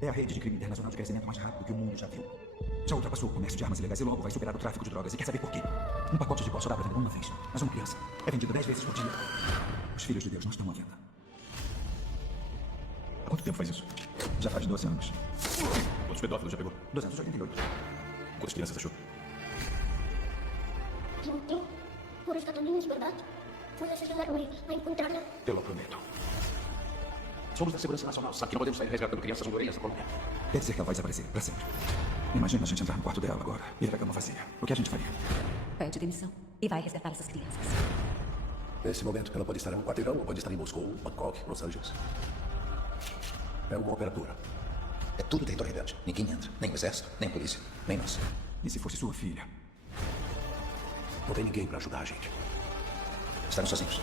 É a rede de crime internacional de crescimento mais rápido que o mundo já viu. Já ultrapassou o comércio de armas ilegais e logo vai superar o tráfico de drogas. E quer saber por quê? Um pacote de pó só dá pra vender uma vez. Mas uma criança é vendida 10 vezes por dia. Os filhos de Deus não estão à venda. Há quanto tempo faz isso? Já faz 12 anos. Quantos pedófilos já pegou? 288. Quantas crianças achou? Então, por Estados Unidos, verdade? Foi ajudaram-me a encontrá-la. Eu lo prometo. Somos da Segurança Nacional. Sabe que não podemos sair resgatando crianças hondurenhas da colônia. Quer dizer que ela vai desaparecer pra sempre. Imagina a gente entrar no quarto dela agora e ver a cama vazia. O que a gente faria? Pede demissão e vai resgatar essas crianças. Nesse momento, ela pode estar em um quarteirão, ou pode estar em Moscou, Bangkok, Los Angeles. É uma operadora. É tudo território rebelde. Ninguém entra. Nem o exército, nem a polícia, nem nós. E se fosse sua filha? Não tem ninguém pra ajudar a gente. Estamos sozinhos.